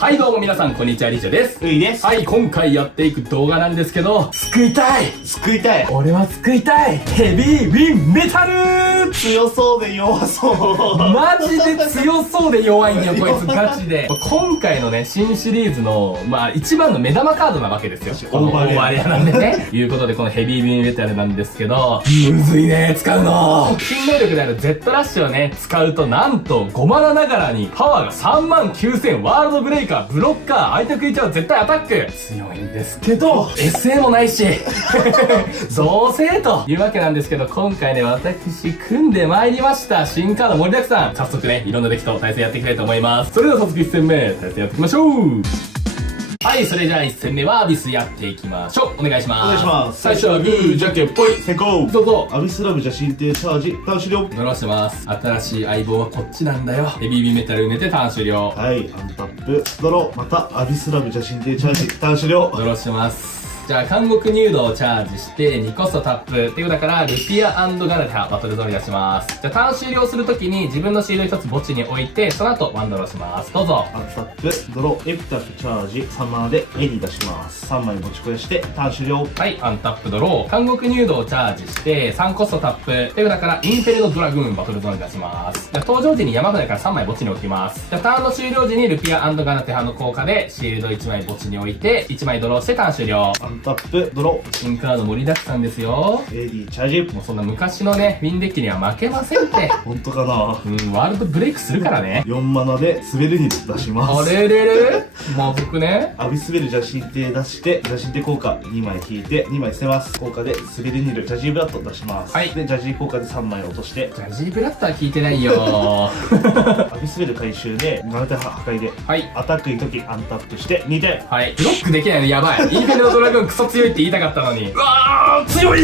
はいどうも皆さんこんにちは、リチャです。ういです。はい、今回やっていく動画なんですけど、救いたい俺は救いたいヘビーウィンメタル強そうで弱そう。マジで強そうで弱いんよ、こいつガチで。今回のね、新シリーズの、一番の目玉カードなわけですよ。このオーバーレアなんでね。いうことで、このヘビーウィンメタルなんですけど、むずいね、使うの。新能力である Z ラッシュをね、使うと、なんと、5マナながらに、パワーが39000、ワールドブレイカー、ブロッカー、相手クリーチャーは絶対アタック強いんですけど、SA もないし、どうせというわけなんですけど、今回ね、私、組んでまいりました。新カード盛りだくさん。早速ね、いろんなデッキと対戦やっていきたいと思います。それでは早速1戦目、対戦やっていきましょう。はい、それじゃあ1戦目はアビスやっていきましょう。お願いします。お願いします。最初はグー、じゃんけんぽい。先行。どうぞ。アビスラブジャ進呈チャージ、ターン終了。ドローしてます。新しい相棒はこっちなんだよ。ヘビービーメタル埋めてターン終了。はい、アンタップ、ドロー。また、アビスラブジャ進呈チャージ、ターン終了。ドローしてます。じゃあ、監獄入道をチャージして、2コストタップ。っていうことだから、ルピア&ガナテハ、バトルゾーンに出します。じゃあ、ターン終了するときに、自分のシールド1つ墓地に置いて、その後、ワンドローします。どうぞ。アンタップ、ドロー、エピタフチャージ、3マナで絵に出します。3枚持ち越して、ターン終了。はい、アンタップドロー。監獄入道をチャージして、3コストタップ。っていうことだから、インフェルノドラグーン、バトルゾーンに出します。じゃあ、登場時に山札から3枚墓地に置きます。じゃあ、ターンの終了時に、ルピア&ガナテハの効果で、シールド1枚墓地に置いて、1枚ドローしてターン終了。アンタップ、ドロー。新カード盛りだくさんですよ。AD チャージ。もうそんな昔のね、ウィンデッキには負けませんって。本当かな。ワールドブレイクするからね。4マナで滑るに出します。あれれれ僕ね。アビスベルジャ進呈出して、ジャ進呈効果2枚引いて、2枚捨てます。効果で滑りにいるジャジーブラッド出します。はい。で、ジャジー効果で3枚落として、ジャジーブラッドは効いてないよアビスベル回収で、ガナテハ破壊で、はい。アタックいい時アンタップして2点。はい。ブロックできないのやばい。インフェルノドラグーンクソ強いって言いたかったのに。うわー強い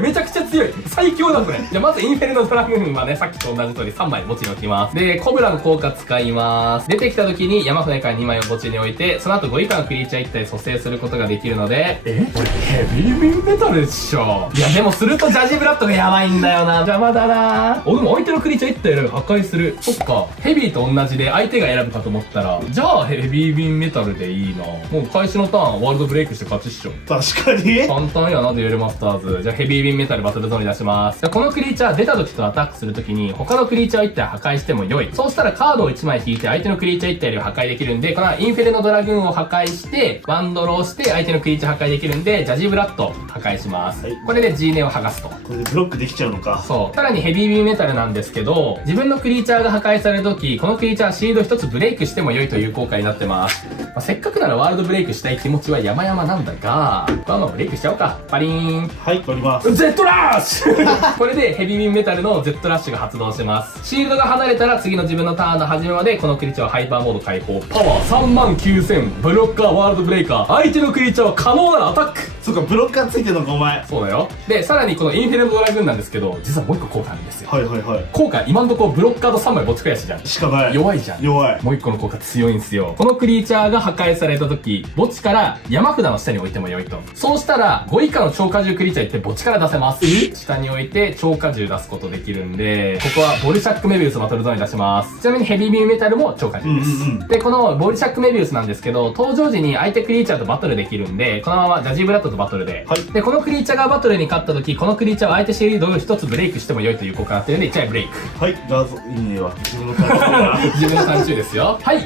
めちゃくちゃ強い。最強だこれ。じゃあまずインフェルノドラグーンはね、さっきと同じ通り3枚墓地に置きます。で、コブラの効果使います。出てきた時に山札から2枚を墓地に置いて、その後5以下のクリーチャー1体蘇生することができるので、これヘビーウィンメタルでしょ。いやでもするとジャジーブラッドがやばいんだよな。邪魔だな。でも相手のクリーチャー1体選ぶ破壊する。そっか。ヘビーと同じで相手が選ぶかと思ったら、じゃあヘビーウィンメタルでいいな。もう開始のターンワールドブレイクして勝ちっしょ。確かに簡単やな、デュエルマスターズ。じゃあヘビーウィンメタルバトルゾーンに出します。じゃあこのクリーチャー出た時とアタックする時に他のクリーチャーを1体破壊しても良い。そうしたらカードを1枚引いて相手のクリーチャー1体で破壊できるんで、このインフェルノドラグーンを破壊してワンドローして相手のクリーチャー破壊できるんで、ジャジーブラッド破壊します。はい、これで G ネを剥がすと。これでブロックできちゃうのか。そう。さらにヘビーウィンメタルなんですけど、自分のクリーチャーが破壊される時、このクリーチャーシールド1つブレイクしても良いという効果になってます。せっかくならワールドブレイクしたい気持ちは山々なんだが、ブレイクしちゃおうか。パリーン。はい、取ります。Z ラッシュこれでヘビーウィンメタルの Z ラッシュが発動します。シールドが離れたら次の自分のターンの始めまでこのクリーチャーはハイパーモード解放。パワー39000、ブロッカーワールドブレイカー。相手のクリーチャーは可能ならアタック。そうか、ブロッカーついてんのか、お前。そうだよ。で、さらにこのインフェルノドラグーンなんですけど、実はもう一個効果あるんですよ。はいはいはい。効果、今んとこブロッカーと3枚墓地増やしじゃん。しかない。弱いじゃん。弱い。もう一個の効果強いんですよ。このクリーチャーが破壊された時、墓地から山札の下に置いても良いと。そうしたら、5以下の超荷重クリーチャーって墓地から出せます。下に置いて超荷重出すことできるんで、ここはボルシャックメビウスバトルゾーンに出します。ちなみにヘビービーメタルも超荷重です。で、このボルシャックメビウスなんですけど、登場時に相手クリーチャーとバトルできるんで、このままジャジーブラッドとバトルで。はい。で、このクリーチャーがバトルに勝った時、このクリーチャーは相手シールドを1つブレイクしても良いという効果になってるんで、1枚ブレイク。はい、どうぞ。いいねは。自分の感想だ。自分の単中ですよ。はい、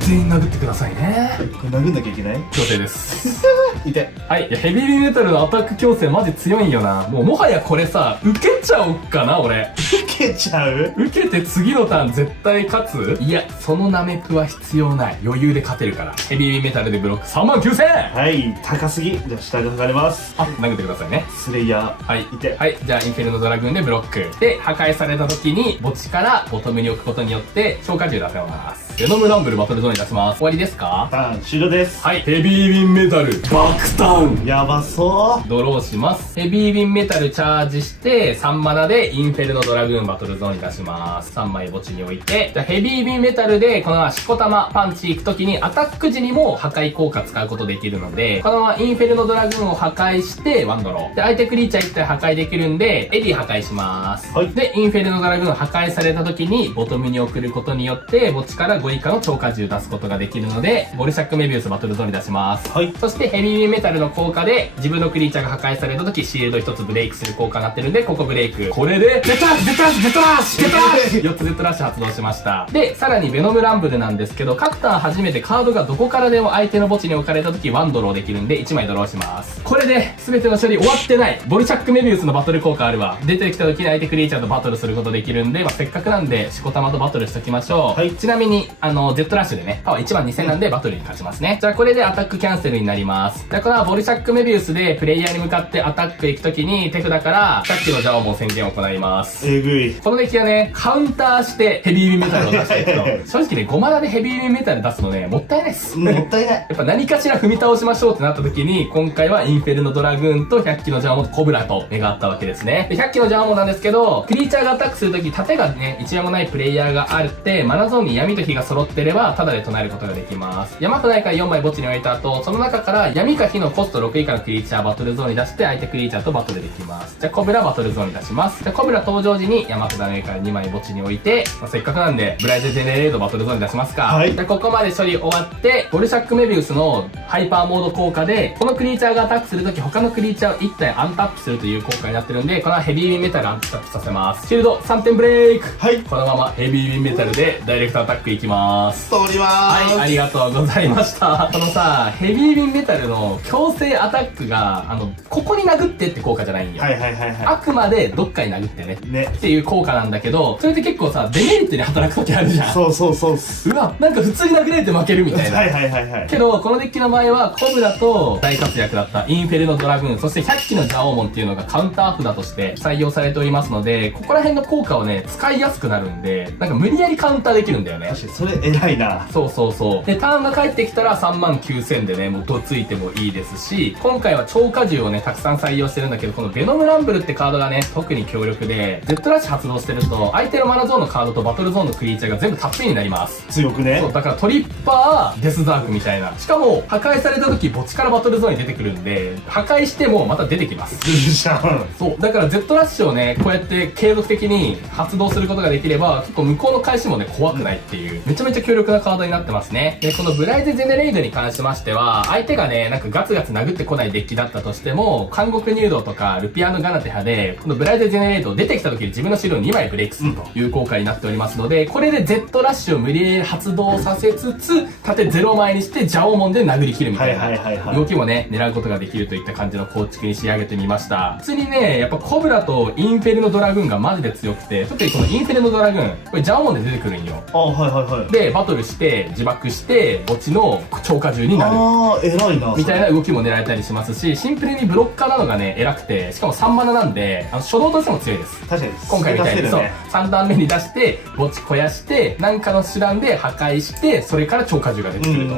全員殴ってくださいね。これ殴んなきゃいけない？強制です。いて。はい。いや、ヘビービーメタルのアタック強制マジ強いんよな。もはやこれさ、受けちゃおっかな、俺。受けちゃう？受けて次のターン絶対勝つ？いや、そのナメクは必要ない。余裕で勝てるから。ヘビービーメタルでブロック39000！はい、高すぎ。じゃあ下が流れます。殴ってくださいね。スレイヤー。はい。いて。はい。じゃあ、インフェルノドラグーンでブロック。で、破壊された時に、墓地からボトムに置くことによって、超荷重出せます。ゲノムランブルバトルゾーンに出します。終わりですか？ターン終了です。はい。ヘビーウビーンメタル爆誕。やばそう。ドローします。ヘビービンメタルチャージして、3マナでインフェルノドラグーンバトルゾーンに出します。3枚墓地に置いて、じゃあヘビービンメタルで、このまましこたまパンチ行くときにアタック時にも破壊効果使うことできるので、このままインフェルノドラグーンを破壊して、ワンドロー。で、相手クリーチャー1体破壊できるんで、エディ破壊します。はいで、インフェルノドラグーン破壊されたときに、ボトムに送ることによって、墓地から5以下の超過銃出すことができるので、ボルシャックメビウスバトルゾーンに出します。はい。そしてヘビービンメタルの効果で、自分のクリーチャーが破壊されたとき、シールド1つブレイクする効果になってるんで、ここブレイク。これで、ゼットラッシュゼットラッシュゼットラッシュゼットラッシュ4つゼットラッシュ発動しました。で、さらにベノムランブルなんですけど、各ターン初めてカードがどこからでも相手の墓地に置かれたとき、1ドローできるんで、1枚ドローします。これで、全ての処理終わってない。ボルシャックメビウスのバトル効果あるわ。出てきたときに相手クリーチャーとバトルすることできるんで、せっかくなんで、シコタマとバトルしときましょう。はいちなみに、ゼットラッシュでね、パワー1万2000なんでバトルに勝ちますね。じゃあこれでアタックキャンセルになります。じゃあこのボルシャックメビウスでプレイヤーに向かってアタック行くときに手札からさっきのジャオモン宣言を行います。えぐい。このデッキはね、カウンターしてヘビービンメタルを出したいけど、正直ね、5マナでヘビービンメタル出すのね、もったいないっす。もったいない。やっぱ何かしら踏み倒しましょうってなった時に、今回はインフェルノドラグーンと100機のジャオモンとコブラと目があったわけですね。で、100機のジャオモンなんですけど、クリーチャーがアタックするとき、盾がね、1枚もないプレイヤーがあるって、マナゾーンに闇と火が揃ってれば、タダで唱えることができます。山札から4枚墓地に置いた後、その中から闇か火のコスト6以下のクリーチャーバトルゾーンに出して、相手クリーチャーとバトルできます。じゃあ、コブラバトルゾーンに出します。じゃあ、コブラ登場時に山札の上から2枚墓地に置いて、せっかくなんで、ブライズジェネレードバトルゾーンに出しますか。はいじゃあ、ここまで処理終わって、ボルシャックメビウスのハイパーモード効果で、このクリーチャーがアタックするとき、他のクリーチャーを1体アンタップするという効果になってるんで、このヘビービンメタルアンタップさせます。シールド3点ブレイク。はい。このままヘビービンメタルでダイレクトアタックいきます。通りまーす。はい、ありがとうございました。このさ、ヘビービンメタルの強制アタックが、ここに殴ってって効果じゃないんよ。はいはいはいあはくまでどっかに殴ってね。い。ね。っていう効果なんだけど、それって結構さ、デメリットに働く時あるじゃん。そうそうそうっす。うわ、なんか普通に殴られて負けるみたいな。はいはいはいはい。けど、このデッキの場合は、コブラと大活躍だったインフェルノドラグーン、そして100機のジャオモンっていうのがカウンター札として採用されておりますので、ここら辺の効果をね、使いやすくなるんで、なんか無理やりカウンターできるんだよね。確かにそれ偉いな。そうそうそう。で、ターンが返ってきたら3万9000でね、もうどついてもいいですし、今回は超過銃をね、たくさん採用してるんだけど、このベノムランブルってカードがね、特に強力で、Z ラッシュ発動してると、相手のマナゾーンのカードとバトルゾーンのクリーチャーが全部タップインになります。強くねそう、。だからトリッパー、デスザークみたいな。しかも、破壊された時、墓地からバトルゾーンに出てくるんで、破壊してもまた出てきます。いいじゃん。そう。だから Z ラッシュをね、こうやって継続的に発動することができれば、結構向こうの返しもね、怖くないっていう、めちゃめちゃ強力なカードになってますね。で、このブライズ・ジェネレイドに関しましては、相手がね、なんかガツガツ殴ってこないデッキだったとしても、監獄入道とか、ルピアのガナテ派で、このブライズ・ジェネレイド出てきた時に自分の資料を2枚ブレイクするという効果になっておりますので、これで Z ラッシュを無理やり発動させつつ、縦0枚にしてジャオモンで殴り切るみたいなはいはいはいはい動きもね、狙うことができるといった感じの構築に仕上げてみました。普通にね、やっぱコブラとインフェルノドラグーンがマジで強くて、特にこのインフェルノドラグーン、これジャオモンで出てくるんよ。あ、はいはいはい。で、バトルして、自爆して、墓地の超過銃になる。あー、偉いな。みたいな動きも狙えたりしますし、シンプルにブロッカーなのがね、偉くて、しかも3マナなんで、初動としても強いです。確かに。今回みたいに、そう出せるね。、 3段目に出して、墓地肥やして、なんかの手段で破壊して、それから超過銃が出てくる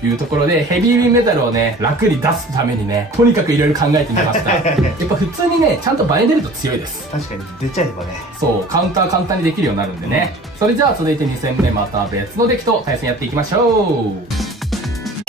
というところで、ヘビーウィンメタルをね、楽に出すためにね、とにかくいろいろ考えてみました。やっぱ普通にね、ちゃんと場に出ると強いです。確かに出ちゃえばね。そう、カウンター簡単にできるようになるんでね。それじゃあ続いて2戦目また別のデッキと対戦やっていきましょう。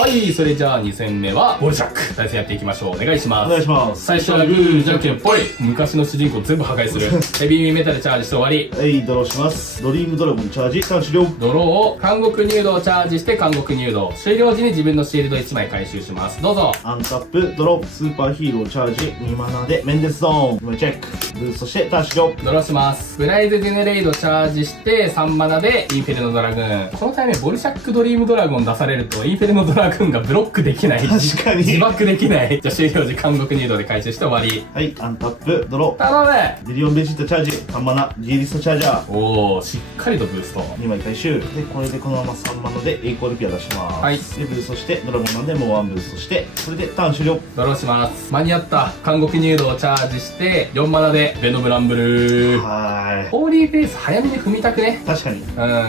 はい、それじゃあ2戦目はボルシャック。対戦やっていきましょう。お願いします。お願いします。最初はグー、じゃんけんぽい。昔の主人公全部破壊する。ヘビーメタルチャージして終わり。はい、ドローします。ドリームドラゴンチャージ、ターン終了。ドローを監獄入道チャージして監獄入道。終了時に自分のシールド1枚回収します。どうぞ。アンタップ、ドロー、スーパーヒーローチャージ、2マナでメンデスゾーン。今チェック。ブーストして、ターン終了。ドローします。ブライズ・ジェネレイドチャージして3マナでインフェルノドラグーン。このタイミングボルシャックドリームドラゴン出されるとインフェルノドラグーンがブロックできない。確かに自爆できない。じゃあ終了時監獄入道で回収して終わり。はい、アンタップ、ドロー。頼む。デリオンベジータチャージ、3マナ、ギリストチャージャー。おー、しっかりとブースト。 2枚回収。で、これでこのまま3マナでエイコールピア出します。はいで、ブーストして、ドラゴンなんでもう1ブーストして、これでターン終了。ドローします。間に合った。監獄入道チャージして4マナでベノムランブルー。はホーリーフェイス早めに踏みたくね。ーい。確かに。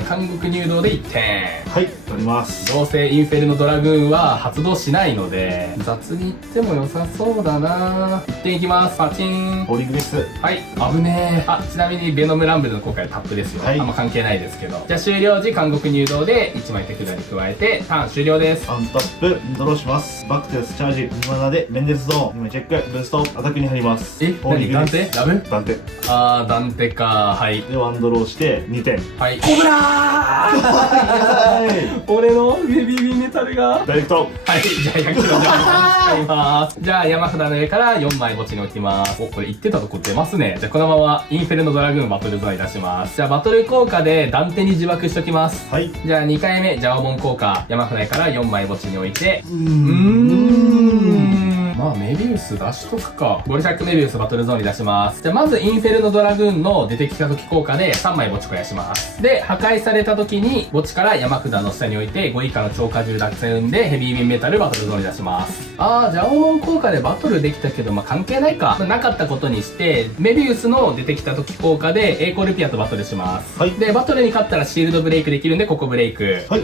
監獄入道で1点。はい、取ります。どうせインフェルノドラググンは発動しないので、雑にいっても良さそうだな。1点いきます。パチン。ホーリーグです。はい、危ねえ。あ、ちなみにベノムランブルの今回タップですよ。はい、あんま関係ないですけど。じゃあ終了時、監獄入道で1枚手札に加えて、ターン終了です。アンタップ、ドローします。バックテラスチャージ、2マナで連絶ゾーン、2枚チェック、ブースト、アタックに入ります。何ダンテラブダンテ。ダンテか。はい。で、ワンドローして2点。はい。コブラー俺のベビーメタルが。ダイレクト。はい、じゃあ100キロじゃあ使います。じゃあ山札の上から4枚墓地に置きます。お、これ言ってたとこ出ますね。じゃあこのままインフェルノドラグーンバトルゾーンに出します。じゃあバトル効果でダンテに自爆しときます。はい。じゃあ2回目、ジャオモン効果。山札から4枚墓地に置いて。まあメビウス出しとくか。ボルシャックメビウスバトルゾーンに出します。じゃあまずインフェルノドラグーンの出てきた時効果で3枚墓地増やします。で、破壊された時に墓地から山札の下に置いて5以下の超過重奪戦でヘビービンメタルバトルゾーンに出します。ジャオモン効果でバトルできたけど、まあ関係ないか。なかったことにして、メビウスの出てきた時効果でエーコルピアとバトルします。はい。で、バトルに勝ったらシールドブレイクできるんで、ここブレイク。はい。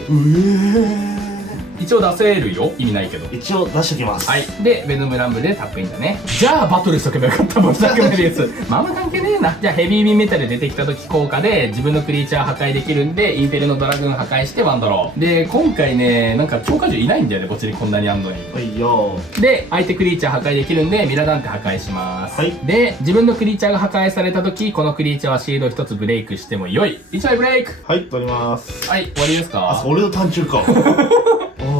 一応出せるよ。意味ないけど。一応出しときます。はい。で、ベノムランブルでタップインだね。じゃあ、バトルしとけばよかった、ボルシャックメビウス。まあまあ関係ねえな。じゃあ、ヘビービンメタル出てきた時効果で、自分のクリーチャー破壊できるんで、インフェルノドラグーン破壊してワンドロー。で、今回ね、なんか超過重いないんだよね、墓地にこんなにあんのに。はいよー。で、相手クリーチャー破壊できるんで、ミラダンテ破壊します。はい。で、自分のクリーチャーが破壊された時、このクリーチャーはシールド1つブレイクしても良い。1枚ブレイク。はい、取ります。はい、終わりですか？俺の単中か。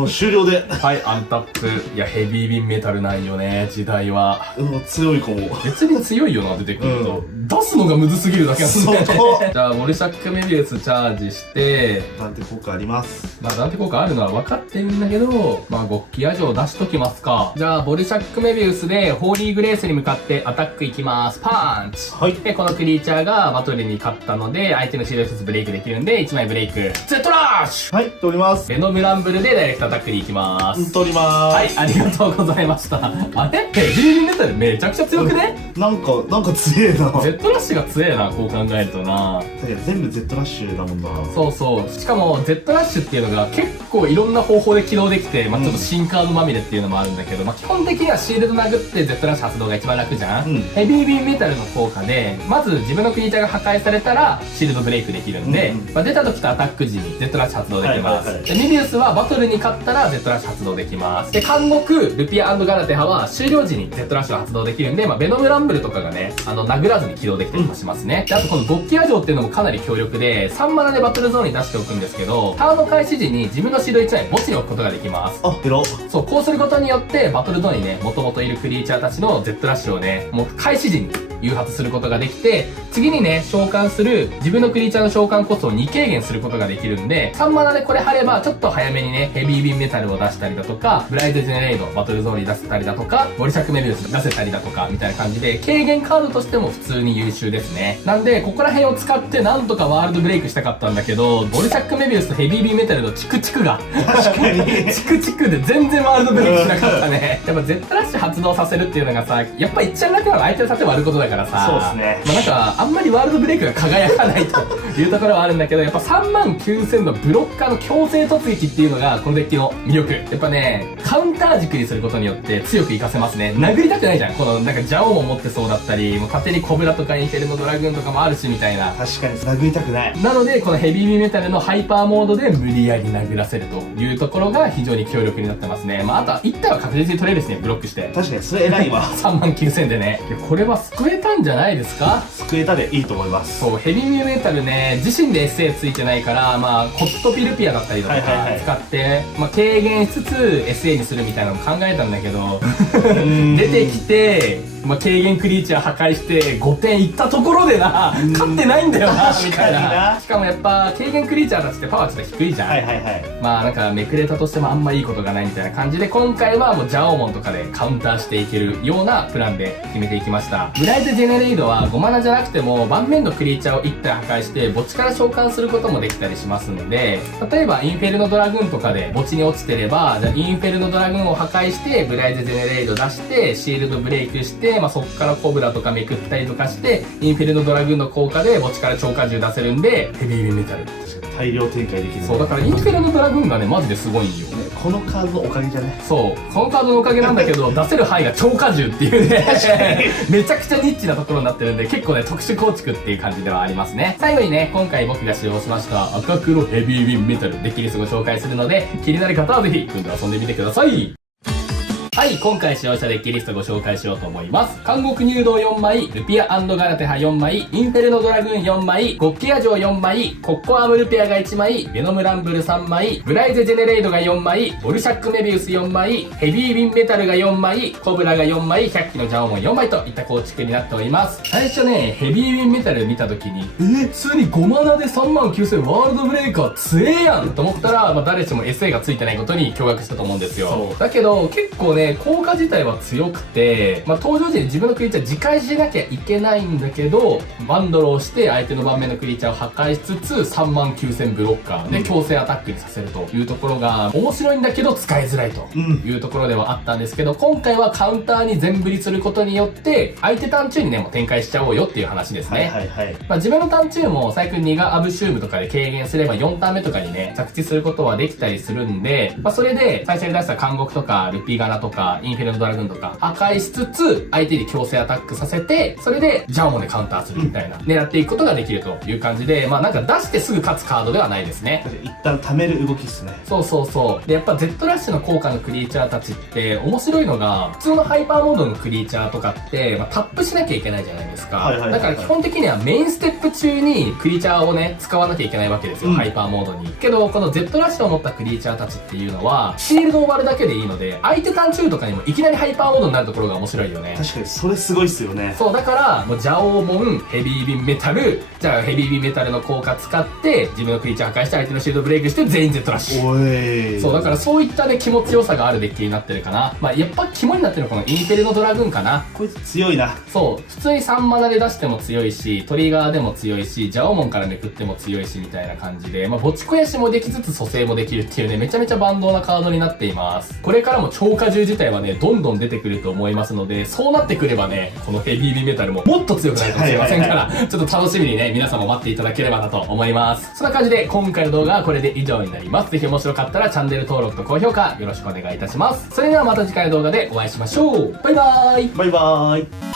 終了で。はい、アンタップ。いや、ヘビービンメタルなんよね、時代は。強いかも。別に強いよな、出てくると。出すのがむずすぎるだけなんだよね。じゃあ、ボルシャックメビウスチャージして、ダンテ効果あります。まあ、ダンテ効果あるのは分かってるんだけど、まあ、極気野城出しときますか。じゃあ、ボルシャックメビウスで、ホーリーグレースに向かってアタックいきます。パンチ。はい。で、このクリーチャーがバトルに勝ったので、相手のシールド1つブレイクできるんで、1枚ブレイク。ゼットラッシュ。はい、取ります。ベノムランブルでダイレクトアタックに行きます。取ります。はい、ありがとうございました。あれヘビービンメタルめちゃくちゃ強くね？なんか強えな。Z ラッシュが強えな、こう考えるとな。全部 Z ラッシュだもんな。そうそう。しかも Z ラッシュっていうのが結構いろんな方法で起動できて、まあちょっと新カードまみれっていうのもあるんだけど、まあ基本的にはシールド殴って Z ラッシュ発動が一番楽じゃん、ヘビービンメタルの効果で、まず自分のクリーチャーが破壊されたらシールドブレイクできるんで、まあ出た時とアタック時に Z ラッシュ発動できます。で、メビウスはバトルに勝ったら Z ラッシュ発動できます。で、監獄、ルピア&ガラテハは終了時に Z ラッシュが発動できるんで、まあベノムランブルとかがね、殴らずに起動できたりもしますね。で、あとこの極気野城っていうのもかなり強力で、3マナでバトルゾーンに出しておくんですけど、ターンの開始時に自分のシールド1枚墓地に置くことができます。あ、ペロ。そう、こうすることによって、バトルゾーンにね、元々いるクリーチャーたちの Z ラッシュをね、もう開始時に誘発することができて、次にね、召喚する自分のクリーチャーの召喚コストを2軽減することができるんで、3マナでこれ貼れば、ちょっと早めにね、ヘビービンメタルを出したりだとか、ブライトジェネレイド、バトルゾーンに出せたりだとか、ボリシャックメビウス出せたりだとか、みたいな感じで、軽減カードとしても普通に優秀ですね。なんで、ここら辺を使ってなんとかワールドブレイクしたかったんだけど、ボルシャックメビウスとヘビービンメタルのチクチクが、確かに。チクチクで全然ワールドブレイクしなかったね。やっぱ Z ラッシュ発動させるっていうのがさ、やっぱ一番楽なのは相手の盾割ることだからさ。そうですね。まあなんか、あんまりワールドブレイクが輝かないというところはあるんだけど、やっぱ39000のブロッカーの強制突撃っていうのが、このデッキの魅力。やっぱね、カウンター軸にすることによって強く活かせますね。殴りたくないじゃん。このなんかジャオも持ってそうだったり、もう縦にコブラとかインフェルノドラグーンとかもあるしみたいな。確かに殴りたくない。なので、このヘビービンメタルのハイパーモードで無理やり殴らせるというところが非常に強力になってますね。まああとは1体は確実に取れるしね、ブロックして。確かにそれ偉いわ。39000でね。これは救えたんじゃないですか？救えたでいいと思います。そう、ヘビーメタルね、自身で SA ついてないから、まあ、コットピルピアだったりだとか使って、まあ、軽減しつつ SA にするみたいなのも考えたんだけど、出てきて、まあ、軽減クリーチャー破壊して5点いったところでな、勝ってないんだよな、みたいな。しかもやっぱ、軽減クリーチャーたちってパワーちょっと低いじゃん。まあなんかめくれたとしてもあんまいいことがないみたいな感じで、今回はもうジャオモンとかでカウンターしていけるようなプランで決めていきました。ブライトジェネレイドは5マナじゃなくても盤面のクリーチャーを1体破壊して墓地から召喚することもできたりしますので、例えばインフェルノドラグーンとかで墓地に落ちてれば、じゃあインフェルノドラグーンを破壊してブライトジェネレイド出してシールドブレイクしてで、そっからコブラとかめくったりとかして、インフェルノドラグーンの効果で墓地から超荷重出せるんで、ヘビーウィンメタル。大量展開できる。そう、だからインフェルノドラグーンがね、マジですごいんよ。このカードのおかげじゃね。そう。そのカードのおかげなんだけど、出せる範囲が超荷重っていうね、めちゃくちゃニッチなところになってるんで、結構ね、特殊構築っていう感じではありますね。最後にね、今回僕が使用しました赤黒ヘビーウィンメタルデッキリストをご紹介するので、気になる方はぜひ組んで遊んでみてください。はい、今回使用したデッキリストをご紹介しようと思います。監獄入道4枚、ルピアガラテハ4枚、インフェルノドラグーン4枚、ゴッキア城4枚、コッコアームルペアが1枚、ベノムランブル3枚、ブライゼジェネレイドが4枚、オルシャックメビウス4枚、ヘビーウィンメタルが4枚、コブラが4枚、100機のジャオモン4枚といった構築になっております。最初ね、ヘビーウィンメタル見た時に、普通に5マナで39000ワールドブレイカー強えやんと思ったら、誰しも SA がついてないことに驚愕したと思うんですよ。だけど、結構ね、効果自体は強くて、登場時に自分のクリーチャー自壊しなきゃいけないんだけど、ワンドローして相手の盤面のクリーチャーを破壊しつつ、39000ブロッカーで強制アタックにさせるというところが、面白いんだけど使いづらいというところではあったんですけど、今回はカウンターに全振りすることによって、相手ターン中にね、もう展開しちゃおうよっていう話ですね。自分のターン中も最近2がアブシュームとかで軽減すれば4ターン目とかにね、着地することはできたりするんで、それで最初に出した監獄とか、ルピーガナとか、インフェルノドラグーンとか破壊しつつ、相手に強制アタックさせて、それでジャオモンでカウンターするみたいな、狙っていくことができるという感じで、なんか出してすぐ勝つカードではないですね。一旦貯める動きっすね。そう。で、やっぱ Z ラッシュの効果のクリーチャーたちって面白いのが、普通のハイパーモードのクリーチャーとかって、タップしなきゃいけないじゃないですか。だから基本的にはメインステップ中にクリーチャーをね、使わなきゃいけないわけですよ、ハイパーモードに。けど、この Z ラッシュを持ったクリーチャーたちっていうのは、シールドを割るだけでいいので、相手ターン中とかにもいきなりハイパーモードになるところが面白いよね。確かに、それすごいっすよね。そう、だから、もうジャオモン、ヘビーウィンメタル、じゃあヘビーウィンメタルの効果使って、自分のクリーチャー破壊して相手のシールドブレイクして全員 Z ラッシュ。そう、だからそういったね、気持ちよさがあるデッキになってるかな。やっぱ肝になってるのはこのインフェルノドラグーンかな。こいつ強いな。そう、普通に3マナで出しても強いし、トリガーでも強いし、ジャオモンからめくっても強いし、みたいな感じで、墓地肥やしもできつつ蘇生もできるっていうね、めちゃめちゃ万能なカードになっています。これからも超荷重自体はね、どんどん出てくると思いますので、そうなってくればね、このヘビーウィンメタルももっと強くなるかもしれませんから、ちょっと楽しみにね、皆さんも待っていただければなと思います。そんな感じで、今回の動画はこれで以上になります。ぜひ面白かったらチャンネル登録と高評価よろしくお願いいたします。それではまた次回の動画でお会いしましょう。バイバーイ。バイバーイ。